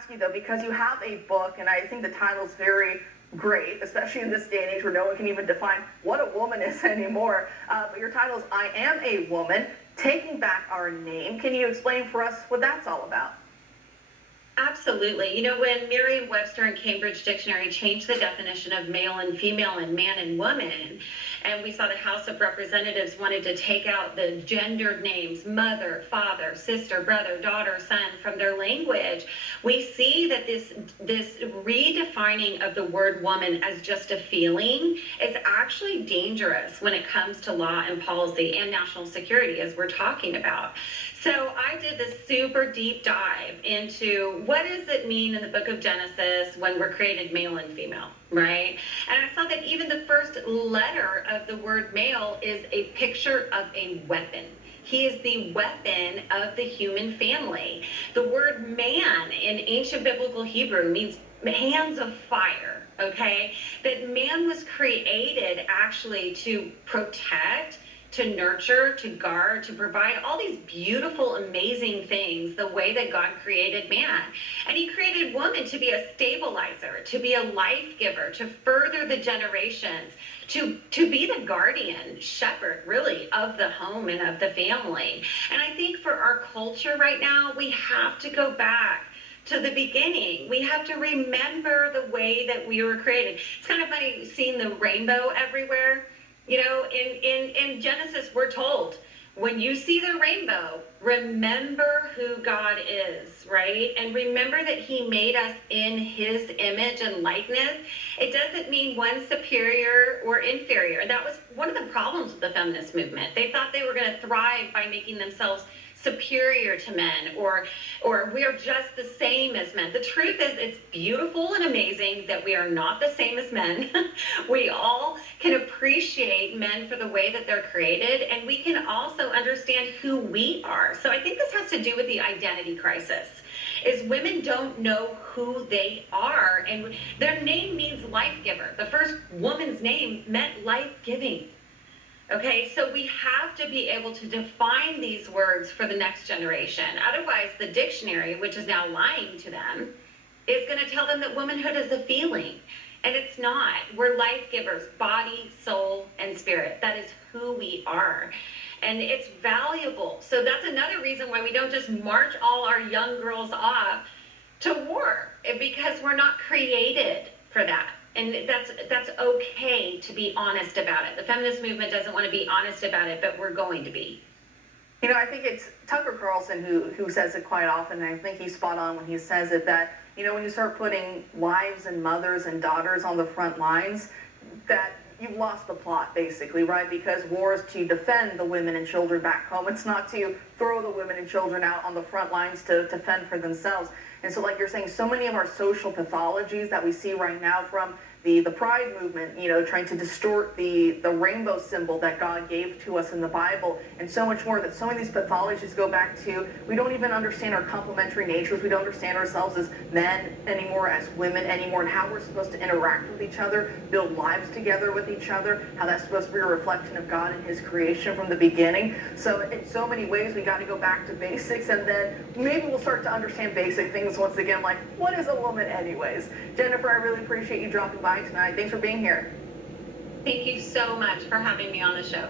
ask you though, because you have a book, and I think the title is very great, especially in this day and age where no one can even define what a woman is anymore. But your title is I Am a Woman, Taking Back Our Name. Can you explain for us what that's all about? Absolutely. You know, when Merriam-Webster and Cambridge Dictionary changed the definition of male and female and man and woman, and we saw the House of Representatives wanted to take out the gendered names, mother, father, sister, brother, daughter, son, from their language, we see that this redefining of the word woman as just a feeling is actually dangerous when it comes to law and policy and national security, as we're talking about. So I did this super deep dive into what does it mean in the book of Genesis when we're created male and female, right? And I saw that even the first letter of the word male is a picture of a weapon. He is the weapon of the human family. The word man in ancient biblical Hebrew means hands of fire, okay? That man was created actually to protect, to nurture, to guard, to provide all these beautiful, amazing things the way that God created man. And he created woman to be a stabilizer, to be a life giver, to further the generations, to be the guardian shepherd, really, of the home and of the family. And I think for our culture right now, we have to go back to the beginning. We have to remember the way that we were created. It's kind of funny seeing the rainbow everywhere. You know, in Genesis, we're told, when you see the rainbow, remember who God is, right? And remember that he made us in his image and likeness. It doesn't mean one superior or inferior. That was one of the problems with the feminist movement. They thought they were going to thrive by making themselves superior to men, or we're just the same as men. The truth is, it's beautiful and amazing that we are not the same as men. We all can appreciate men for the way that they're created, and we can also understand who we are. So I think this has to do with the identity crisis. Is women don't know who they are, and their name means life giver. The first woman's name meant life-giving. Okay, so we have to be able to define these words for the next generation. Otherwise, the dictionary, which is now lying to them, is going to tell them that womanhood is a feeling. And it's not. We're life givers, body, soul, and spirit. That is who we are. And it's valuable. So that's another reason why we don't just march all our young girls off to war, because we're not created for that. And that's okay to be honest about it. The feminist movement doesn't want to be honest about it, but we're going to be. You know, I think it's Tucker Carlson who says it quite often, and I think he's spot on when he says it, that, you know, when you start putting wives and mothers and daughters on the front lines, that you've lost the plot, basically, right? Because war is to defend the women and children back home. It's not to throw the women and children out on the front lines to fend for themselves. And so, like you're saying, so many of our social pathologies that we see right now, from the pride movement, you know, trying to distort the rainbow symbol that God gave to us in the Bible, and so much more, that so many of these pathologies go back to, we don't even understand our complementary natures. We don't understand ourselves as men anymore, as women anymore, and how we're supposed to interact with each other, build lives together with each other, how that's supposed to be a reflection of God and his creation from the beginning. So in so many ways, we got to go back to basics, and then maybe we'll start to understand basic things once again, like, what is a woman anyways? Jennifer, I really appreciate you dropping by tonight. Thanks for being here. Thank you so much for having me on the show.